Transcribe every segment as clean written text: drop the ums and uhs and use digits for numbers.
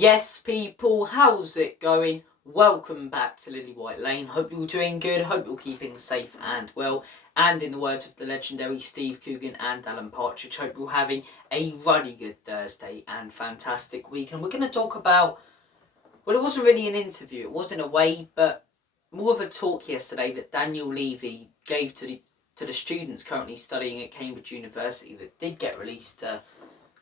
Yes, people, how's it going? Welcome back to Lily White Lane. Hope you're doing good. Hope you're keeping safe and well. And in the words of the legendary Steve Coogan and Alan Partridge, hope you're having a really good Thursday and fantastic week. And we're going to talk about, well, it wasn't really an interview. It was in a way, but more of a talk yesterday that Daniel Levy gave to the students currently studying at Cambridge University that did get released to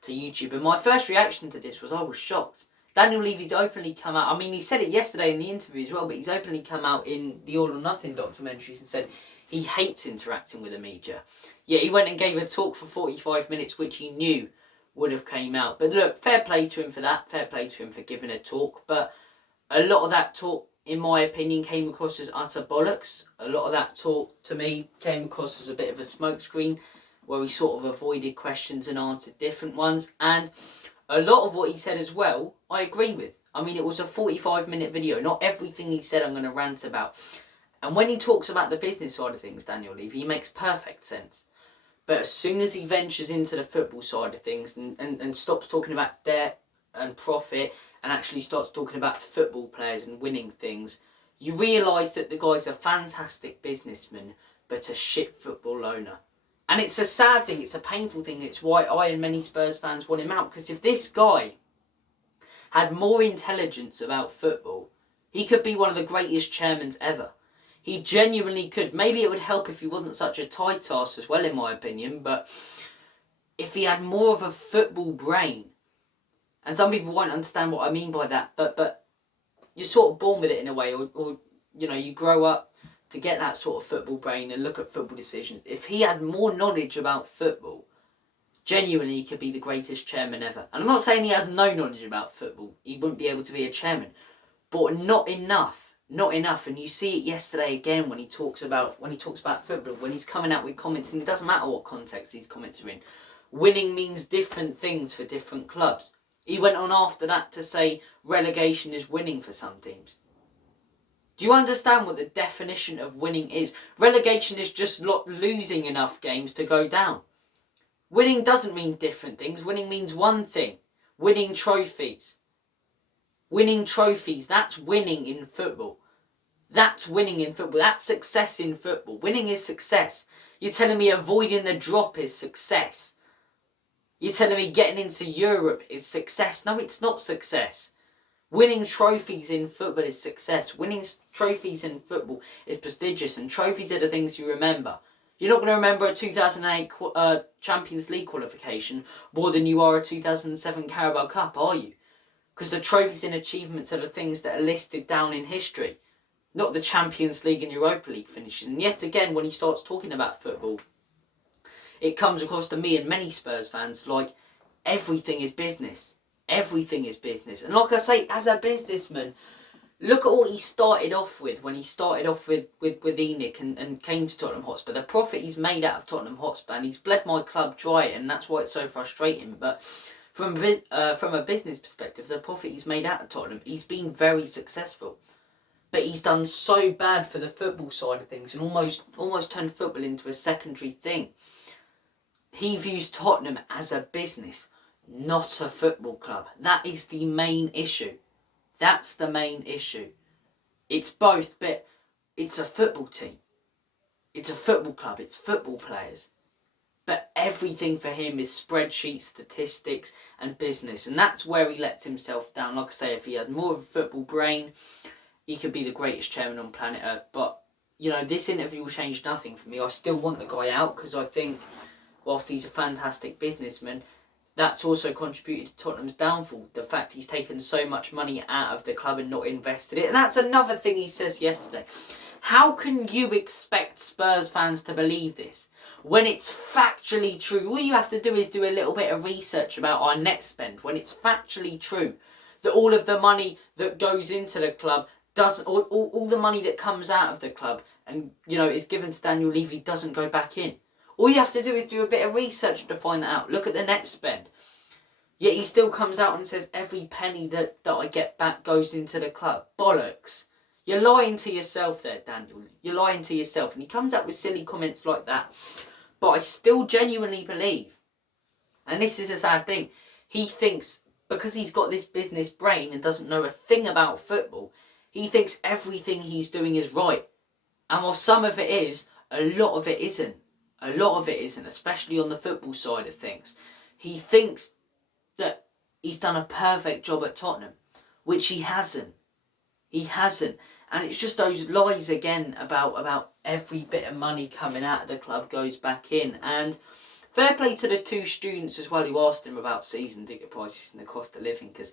YouTube. And my first reaction to this was I was shocked. Daniel Levy's openly come out, I mean, he said it yesterday in the interview as well, but he's openly come out in the All or Nothing documentaries and said he hates interacting with the media. Yeah, he went and gave a talk for 45 minutes, which he knew would have came out. But look, fair play to him for that, fair play to him for giving a talk, but a lot of that talk, in my opinion, came across as utter bollocks. A lot of that talk, to me, came across as a bit of a smokescreen, where he sort of avoided questions and answered different ones, and a lot of what he said as well, I agree with. I mean, it was a 45-minute video. Not everything he said I'm going to rant about. And when he talks about the business side of things, Daniel Levy, he makes perfect sense. But as soon as he ventures into the football side of things and stops talking about debt and profit and actually starts talking about football players and winning things, you realise that the guy's a fantastic businessman, but a shit football owner. And it's a sad thing, it's a painful thing, it's why I and many Spurs fans want him out. Because if this guy had more intelligence about football, he could be one of the greatest chairmen ever. He genuinely could. Maybe it would help if he wasn't such a tight ass as well, in my opinion, but if he had more of a football brain, and some people won't understand what I mean by that, but you're sort of born with it in a way, or you know, you grow up to get that sort of football brain and look at football decisions. If he had more knowledge about football, genuinely he could be the greatest chairman ever. And I'm not saying he has no knowledge about football. He wouldn't be able to be a chairman. But not enough. Not enough. And you see it yesterday again when he talks about football, when he's coming out with comments, and it doesn't matter what context these comments are in. Winning means different things for different clubs. He went on after that to say relegation is winning for some teams. Do you understand what the definition of winning is? Relegation is just losing enough games to go down. Winning doesn't mean different things. Winning means one thing. Winning trophies. Winning trophies. That's winning in football. That's winning in football. That's success in football. Winning is success. You're telling me avoiding the drop is success. You're telling me getting into Europe is success. No, it's not success. Winning trophies in football is success. Winning trophies in football is prestigious, and trophies are the things you remember. You're not going to remember a 2008 Champions League qualification more than you are a 2007 Carabao Cup, are you? Because the trophies and achievements are the things that are listed down in history, not the Champions League and Europa League finishes. And yet again, when he starts talking about football, it comes across to me and many Spurs fans like everything is business. Everything is business. And like I say, as a businessman, look at what he started off with when he started off with Enoch and came to Tottenham Hotspur. The profit he's made out of Tottenham Hotspur, and he's bled my club dry, and that's why it's so frustrating. But from a business perspective, the profit he's made out of Tottenham, he's been very successful. But he's done so bad for the football side of things and almost turned football into a secondary thing. He views Tottenham as a business, not a football club. That is the main issue. That's the main issue. It's both, but it's a football team. It's a football club. It's football players. But everything for him is spreadsheets, statistics, and business. And that's where he lets himself down. Like I say, if he has more of a football brain, he could be the greatest chairman on planet Earth. But, you know, this interview will change nothing for me. I still want the guy out because I think, whilst he's a fantastic businessman, that's also contributed to Tottenham's downfall. The fact he's taken so much money out of the club and not invested it. And that's another thing he says yesterday. How can you expect Spurs fans to believe this when it's factually true? All you have to do is do a little bit of research about our net spend. When it's factually true that all of the money that goes into the club doesn't, all the money that comes out of the club and, you know, is given to Daniel Levy doesn't go back in. All you have to do is do a bit of research to find that out. Look at the net spend. Yet he still comes out and says every penny that I get back goes into the club. Bollocks. You're lying to yourself there, Daniel. You're lying to yourself. And he comes up with silly comments like that. But I still genuinely believe, and this is a sad thing, he thinks because he's got this business brain and doesn't know a thing about football, he thinks everything he's doing is right. And while some of it is, a lot of it isn't. A lot of it isn't, especially on the football side of things. He thinks that he's done a perfect job at Tottenham, which he hasn't. He hasn't. And it's just those lies again about every bit of money coming out of the club goes back in. And fair play to the two students as well who asked him about season ticket prices and the cost of living, because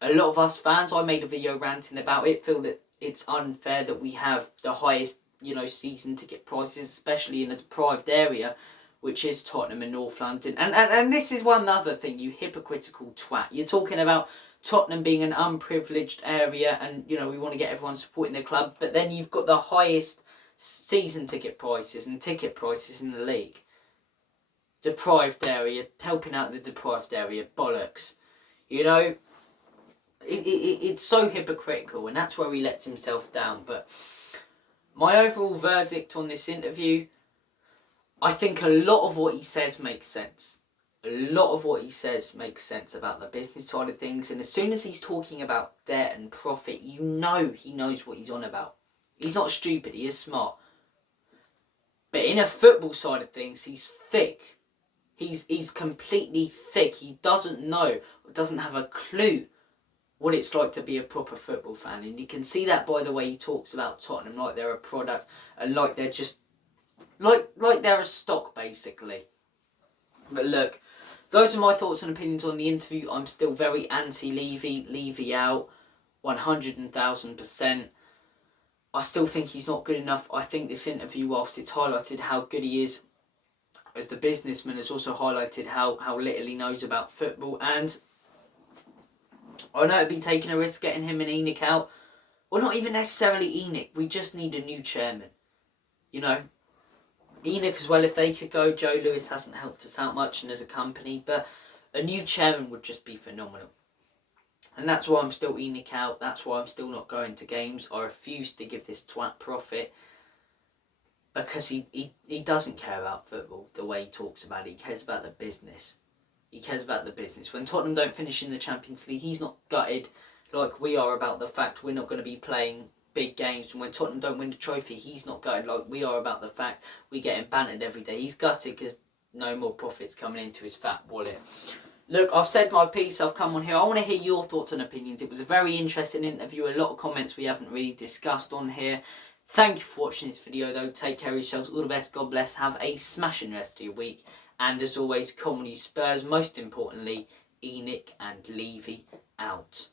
a lot of us fans, I made a video ranting about it, feel that it's unfair that we have the highest, season ticket prices, especially in a deprived area, which is Tottenham and North London. And this is one other thing, you hypocritical twat. You're talking about Tottenham being an unprivileged area and, we want to get everyone supporting the club, but then you've got the highest season ticket prices and ticket prices in the league. Deprived area, helping out the deprived area, bollocks. It's so hypocritical, and that's where he lets himself down. But my overall verdict on this interview, I think a lot of what he says makes sense. A lot of what he says makes sense about the business side of things. And as soon as he's talking about debt and profit, he knows what he's on about. He's not stupid, he is smart. But in a football side of things, he's thick. He's completely thick. He doesn't know, doesn't have a clue what it's like to be a proper football fan. And you can see that by the way he talks about Tottenham, like they're a product, and like they're just like they're a stock basically. But look, those are my thoughts and opinions on the interview. I'm still very anti-Levy. Levy out, 100,000%. I still think he's not good enough. I think this interview, whilst it's highlighted how good he is as the businessman, has also highlighted how little he knows about football. And I know it'd be taking a risk getting him and Enoch out. Well, not even necessarily Enoch. We just need a new chairman. Enoch as well, if they could go. Joe Lewis hasn't helped us out much and as a company, but a new chairman would just be phenomenal. And that's why I'm still Enoch out. That's why I'm still not going to games. I refuse to give this twat profit, because he doesn't care about football the way he talks about it. He cares about the business. He cares about the business. When Tottenham don't finish in the Champions League, he's not gutted like we are about the fact we're not going to be playing big games. And when Tottenham don't win the trophy, he's not gutted like we are about the fact we're getting bantered every day. He's gutted because no more profits coming into his fat wallet. Look, I've said my piece. I've come on here. I want to hear your thoughts and opinions. It was a very interesting interview. A lot of comments we haven't really discussed on here. Thank you for watching this video though. Take care of yourselves. All the best. God bless. Have a smashing rest of your week. And as always, come on you Spurs. Most importantly, Enoch and Levy out.